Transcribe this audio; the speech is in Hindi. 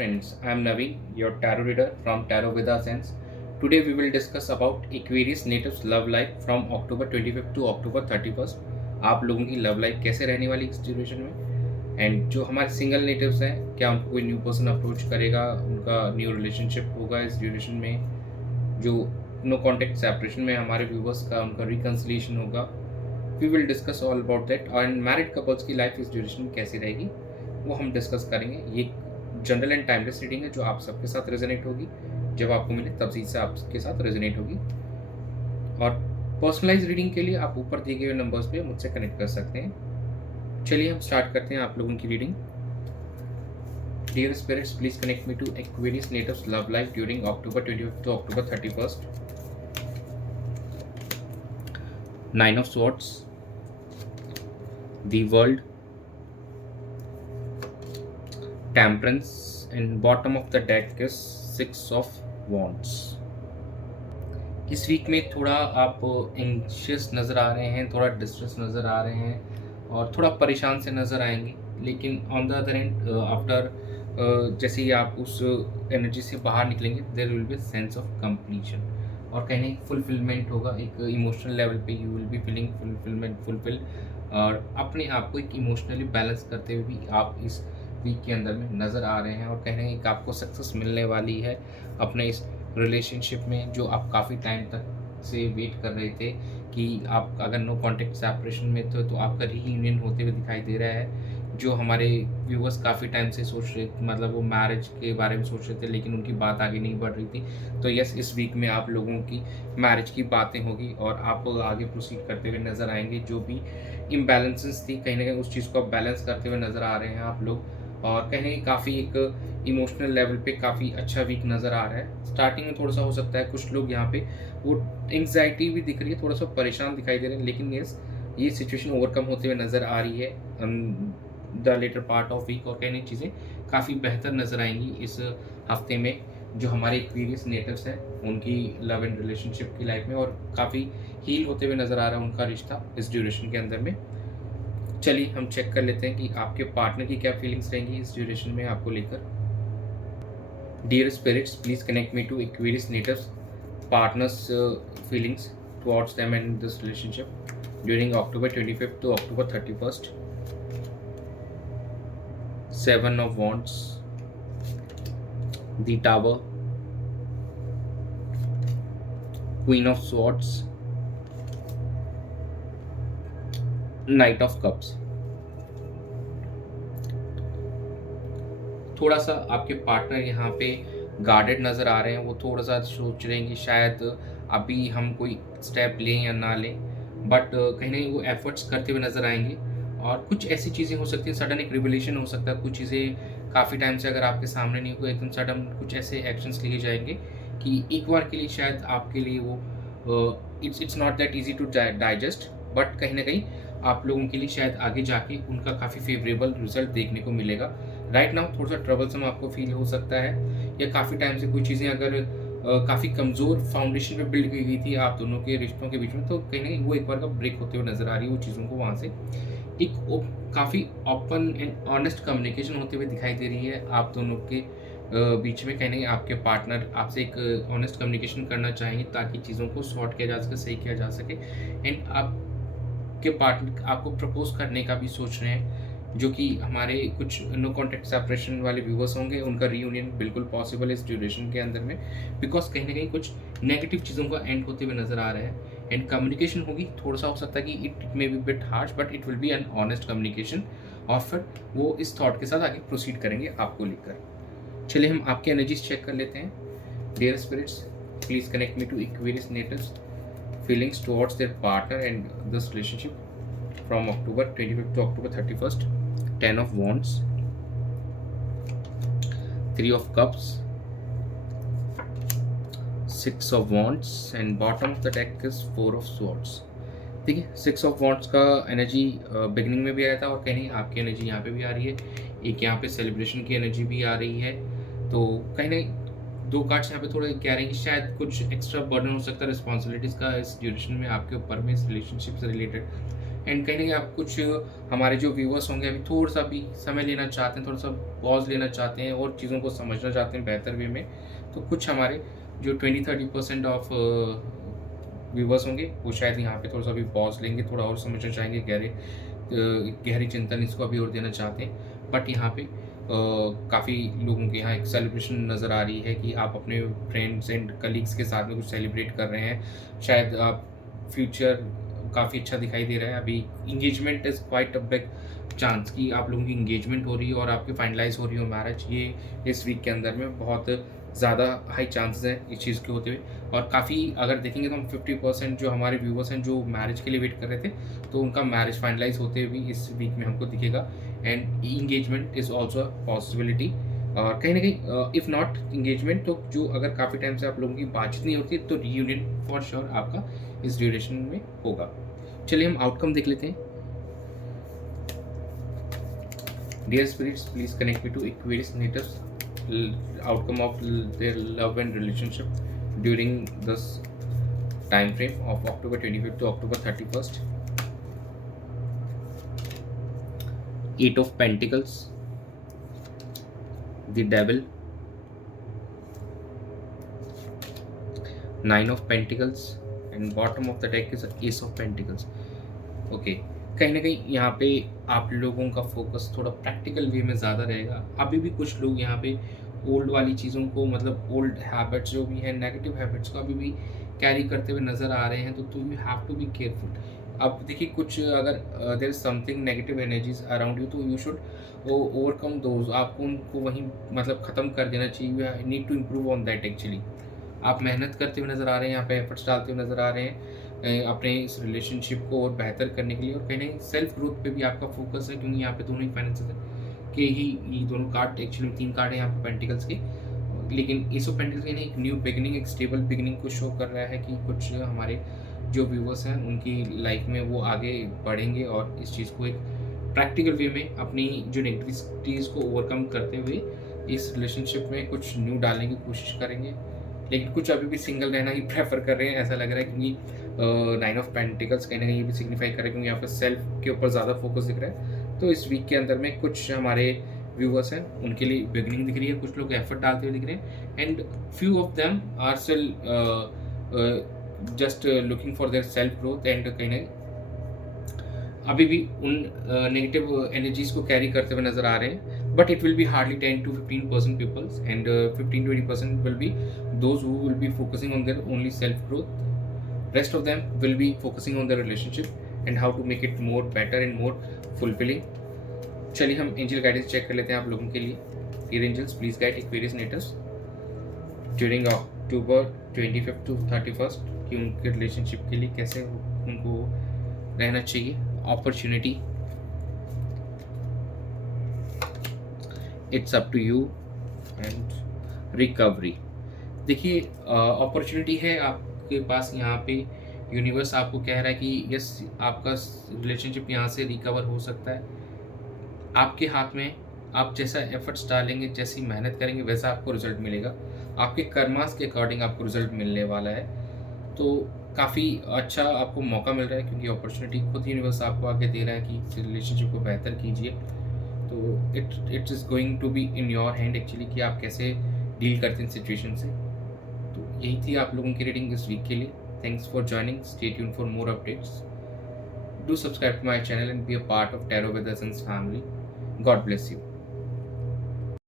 friends, I am Naveen, your tarot reader from Tarot Vida Sense. Today we will discuss about Aquarius natives love life from October 25th to October 31st. आप लोगों की लव लाइफ कैसे रहने वाली इस ड्यूरेशन में, एंड जो हमारे सिंगल नेटिव्स हैं क्या उनको कोई न्यू पर्सन अप्रोच करेगा, उनका न्यू रिलेशनशिप होगा इस ड्यूरेशन में, जो नो कॉन्टेक्ट सेपरेशन में हमारे व्यूवर्स का उनका रिकन्सिलिएशन होगा. We will discuss all about that. And married couples की लाइफ इस ड्यूरेशन में कैसी रहेगी वो हम डिस्कस करेंगे. ये जनरल एंड टाइमलेस रीडिंग है जो आप सबके साथ रेजोनेट होगी. जब आपको मिले तब से आपके साथ रेजोनेट होगी. और पर्सनलाइज रीडिंग के लिए आप ऊपर दिए गए नंबर्स पे मुझसे कनेक्ट कर सकते हैं. चलिए हम स्टार्ट करते हैं आप लोगों की reading. Dear spirits, please connect me to Aquarius natives love life during October 25th to October 31st. Nine of Swords, the World, Temperance, and bottom of the deck is Six of Wands. इस वीक में थोड़ा आप एंग्शियस नज़र आ रहे हैं, थोड़ा डिस्ट्रेस नज़र आ रहे हैं और थोड़ा परेशान से नज़र आएंगे. लेकिन on the other end after जैसे ही आप उस एनर्जी से बाहर निकलेंगे there will be sense of completion और कहीं ना फुलफिलमेंट होगा. एक इमोशनल लेवल पे you will be feeling fulfil और अपने आप को एक इमोशनली बैलेंस करते हुए भी आप इस वीक के अंदर में नज़र आ रहे हैं. और कहीं ना कहीं आपको सक्सेस मिलने वाली है अपने इस रिलेशनशिप में जो आप काफ़ी टाइम तक से वेट कर रहे थे कि आप अगर नो कॉन्टेक्ट सेपरेशन में थे तो आपका रीयूनियन होते हुए दिखाई दे रहा है. जो हमारे व्यूवर्स काफ़ी टाइम से सोच रहे, मतलब वो मैरिज के बारे में सोच रहे थे लेकिन उनकी बात आगे नहीं बढ़ रही थी. तो यस, इस वीक में आप लोगों की मैरिज की बातें होगी और आप आगे प्रोसीड करते हुए नज़र आएंगे. जो भी इम्बैलेंसेस थी कहीं ना कहीं उस चीज़ को आप बैलेंस करते हुए नज़र आ रहे हैं आप लोग. और कहीं ना कहीं काफ़ी एक इमोशनल लेवल पे काफ़ी अच्छा वीक नज़र आ रहा है. स्टार्टिंग में थोड़ा सा हो सकता है कुछ लोग यहाँ पे वो एंग्जाइटी भी दिख रही है, थोड़ा सा परेशान दिखाई दे रहे हैं. लेकिन ये सिचुएशन ओवरकम होते हुए नज़र आ रही है the latter part of week. और कहीं ना चीज़ें काफ़ी बेहतर नज़र आएंगी इस हफ्ते में जो हमारे एक्वेरियस नेटिव्स हैं उनकी लव एंड रिलेशनशिप की लाइफ में. और काफ़ी हील होते हुए नज़र आ रहा है उनका रिश्ता इस ड्यूरेशन के अंदर में. चलिए हम चेक कर लेते हैं कि आपके पार्टनर की क्या फीलिंग्स रहेंगी इस ड्यूरेशन में आपको लेकर. Dear spirits, please connect me to Aquarius natives partners feelings towards them and this relationship during October 25th to October 31st. Seven of Wands, the Tower, Queen of Swords, Knight of Cups. थोड़ा सा आपके पार्टनर यहाँ पे गार्डेड नज़र आ रहे हैं. वो थोड़ा सा सोच रहे हैं कि शायद अभी हम कोई स्टेप लें या ना लें, बट कहीं ना कहीं वो एफर्ट्स करते हुए नज़र आएंगे. और कुछ ऐसी चीज़ें हो सकती हैं, सडन एक रिवलेशन हो सकता है. कुछ चीज़ें काफ़ी टाइम से अगर आपके सामने नहीं हो, एकदम सडन कुछ ऐसे एक्शंस लिए जाएंगे कि एक बार के लिए शायद आपके लिए वो it's not that easy to digest, but कहीं ना कहीं आप लोगों के लिए शायद आगे जाके उनका काफ़ी फेवरेबल रिजल्ट देखने को मिलेगा. राइट नाउ थोड़ा सा ट्रबलसम आपको फील हो सकता है, या काफ़ी टाइम से कोई चीज़ें अगर काफ़ी कमज़ोर फाउंडेशन पे बिल्ड की गई थी आप दोनों के रिश्तों के बीच में, तो कहीं ना कहीं वो एक बार का ब्रेक होते हुए नज़र आ रही है. वो चीज़ों को वहाँ से एक काफ़ी ओपन एंड ऑनेस्ट कम्युनिकेशन होते हुए दिखाई दे रही है आप दोनों के बीच में. कहीं ना कहीं आपके पार्टनर आपसे एक ऑनेस्ट कम्युनिकेशन करना चाहेंगे ताकि चीज़ों को सॉर्ट किया जा सके, सही किया जा सके. एंड आपके पार्टनर आपको प्रपोज करने का भी सोच रहे हैं, जो कि हमारे कुछ नो कॉन्टेक्ट सेपरेशन वाले व्यूवर्स होंगे उनका रीयूनियन बिल्कुल पॉसिबल है इस ड्यूरेशन के अंदर में. बिकॉज कहीं ना कहीं कुछ नेगेटिव चीज़ों का एंड होते हुए नज़र आ रहा है. एंड कम्युनिकेशन होगी, थोड़ा सा हो सकता है कि it may be bit harsh but it will B an honest communication. और फिर वो इस थॉट के साथ आगे प्रोसीड करेंगे आपको लेकर. चलिए हम आपकी एनर्जीज चेक कर लेते हैं. Dear spirits, please connect me to Aquarius natives feelings towards their partner and this relationship from October 25th to October 31st. Ten of Wands, Three of Cups, Six of Wands, and bottom of the deck is Four of Swords. ठीक है, सिक्स ऑफ वॉन्ड्स का एनर्जी बिगनिंग में भी आया था और कहीं नहीं आपकी एनर्जी यहाँ पे भी आ रही है. एक यहाँ पे सेलिब्रेशन की एनर्जी भी आ रही है. तो कहीं नहीं दो कार्ड्स यहाँ पे थोड़े कह रहे हैं कि शायद कुछ एक्स्ट्रा बर्डन हो सकता है रिस्पॉन्सिबिलिटीज़ का इस ड्यूरेशन में आपके ऊपर में इस रिलेशनशिप से रिलेटेड. एंड कहीं ना कहीं आप कुछ हमारे जो व्यूअर्स होंगे अभी थोड़ा सा भी समय लेना चाहते हैं, थोड़ा सा पॉज लेना चाहते हैं और चीज़ों को समझना चाहते हैं बेहतर वे में, तो कुछ हमारे जो 20-30% ऑफ व्यूवर्स होंगे वो शायद यहाँ पे थोड़ा सा भी पॉज लेंगे, थोड़ा और समझना चाहेंगे, गहरी चिंतन इसको अभी और देना चाहते हैं। बट यहाँ पे काफ़ी लोगों के यहाँ एक सेलिब्रेशन नज़र आ रही है कि आप अपने फ्रेंड्स एंड कलीग्स के साथ में कुछ सेलिब्रेट कर रहे हैं। शायद आप फ्यूचर काफ़ी अच्छा दिखाई दे रहा है। अभी engagement is quite a big chance कि आप लोगों की इंगेजमेंट हो रही है और आपकी फाइनलाइज हो रही हो मैरिज, ये इस वीक के अंदर में बहुत ज़्यादा हाई चांसेस हैं इस चीज़ के होते हुए। और काफ़ी अगर देखेंगे तो हम 50% जो हमारे व्यूवर्स हैं जो मैरिज के लिए वेट कर रहे थे, तो उनका मैरिज फाइनलाइज होते हुए भी इस वीक में हमको दिखेगा। And engagement is also possibility. और कहीं ना कहीं इफ़ नॉट इंगेजमेंट, तो जो अगर काफ़ी टाइम से आप लोगों की बातचीत नहीं होती तो रीयूनियन फॉर श्योर आपका इस ड्यूरेशन में होगा। चलिए हम आउटकम देख लेते हैं। Dear spirits, please connect me to Aquarius natives outcome of their love and relationship during this time frame of October 25th to October 31st. Eight of Pentacles, the Devil, Nine of Pentacles, and bottom of the deck is Ace of Pentacles. Okay, कहीं ना कहीं यहाँ पे आप लोगों का फोकस थोड़ा प्रैक्टिकल वे में ज़्यादा रहेगा। अभी भी कुछ लोग यहाँ पे ओल्ड वाली चीज़ों को, मतलब ओल्ड हैबिट्स जो भी हैं, नेगेटिव हैबिट्स को अभी भी कैरी करते हुए नज़र आ रहे हैं, तो you have to be careful. अब देखिए, कुछ अगर there is something negative energies around you, तो यू शुड ओवरकम दोज। आपको उनको वहीं मतलब ख़त्म कर देना चाहिए। You need to improve on that actually. आप मेहनत करते हुए नज़र आ रहे हैं, यहाँ पे एफर्ट्स डालते हुए नज़र आ रहे हैं अपने इस रिलेशनशिप को और बेहतर करने के लिए। और कहीं ना कहीं सेल्फ ग्रोथ पे भी आपका फोकस है, क्योंकि यहाँ पे दोनों ही फाइनेंसेस के ही ये दोनों कार्ड, एक्चुअली 3 कार्ड हैं यहाँ पे पेंटिकल्स के। लेकिन एस ऑफ पेंटिकल्स के एक न्यू बिगिनिंग, एक स्टेबल बिगिनिंग को शो कर रहा है कि कुछ हमारे जो व्यूवर्स हैं उनकी लाइफ में वो आगे बढ़ेंगे और इस चीज़ को एक प्रैक्टिकल वे में अपनी जो नेगेटिविटीज़ को ओवरकम करते हुए इस रिलेशनशिप में कुछ न्यू डालने की कोशिश करेंगे। लेकिन कुछ अभी भी सिंगल रहना ही प्रेफर कर रहे हैं, ऐसा लग रहा है, क्योंकि 9 ऑफ पेंटिकल्स कहीं ना कहीं ये भी सिग्निफाई कर रहा है, क्योंकि यहाँ पर सेल्फ के ऊपर ज़्यादा फोकस दिख रहा है। तो इस वीक के अंदर में कुछ हमारे व्यूवर्स हैं उनके लिए बिगनिंग दिख रही है, कुछ लोग एफर्ट डालते हुए दिख रहे हैं, and few of them are still just looking for their self growth. And कहीं ना अभी भी उन नेगेटिव एनर्जीज को कैरी करते हुए नजर आ रहे हैं, but it will be hardly 10-15% peoples, and 15-20% will be those who will be focusing on their only self growth. Rest of them will be focusing on their relationship and how to make it more better and more fulfilling. चलिए हम एंजल गाइडेंस चेक कर लेते हैं आप लोगों के लिए। Dear angels, please guide Aquarius natives during October 25 to 31 कि उनके रिलेशनशिप के लिए कैसे उनको रहना चाहिए। Opportunity, it's up to you, and recovery. देखिए, अपॉर्चुनिटी है आपके पास, यहाँ पे यूनिवर्स आपको कह रहा है कि यस, आपका रिलेशनशिप यहाँ से रिकवर हो सकता है। आपके हाथ में, आप जैसा एफर्ट्स डालेंगे, जैसी मेहनत करेंगे, वैसा आपको रिजल्ट मिलेगा। आपके कर्मास के अकॉर्डिंग आपको रिजल्ट मिलने वाला है। तो काफ़ी अच्छा आपको मौका मिल रहा है, क्योंकि अपॉर्चुनिटी खुद यूनिवर्स आपको आगे दे रहा है कि रिलेशनशिप को बेहतर कीजिए। तो it is going to be in your hand actually कि आप कैसे डील करते हैं सिचुएशन से। तो यही थी आप लोगों की रीडिंग इस वीक के लिए। Thanks for joining, stay tuned for more updates. Do subscribe to my channel and be a part of Tarot with Essence family. God bless you.